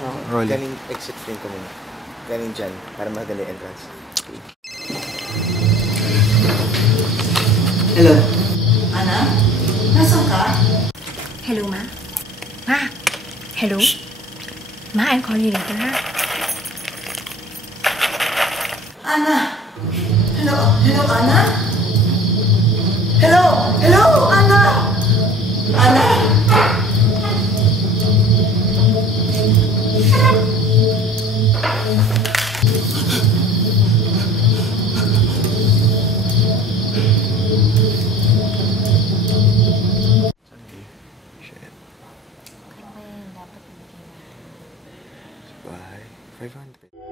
Rolling. Galing exit din ko muna. Galing dyan, para madali entrance. Hello. Ana? Nasaan ka? Hello, Ma. Ma! Hello? Ma, I'll call you later, ha? Ana? Hello? Hello, Ana? Hello? Hello, Ana? Ana? Shit. Bye. 500.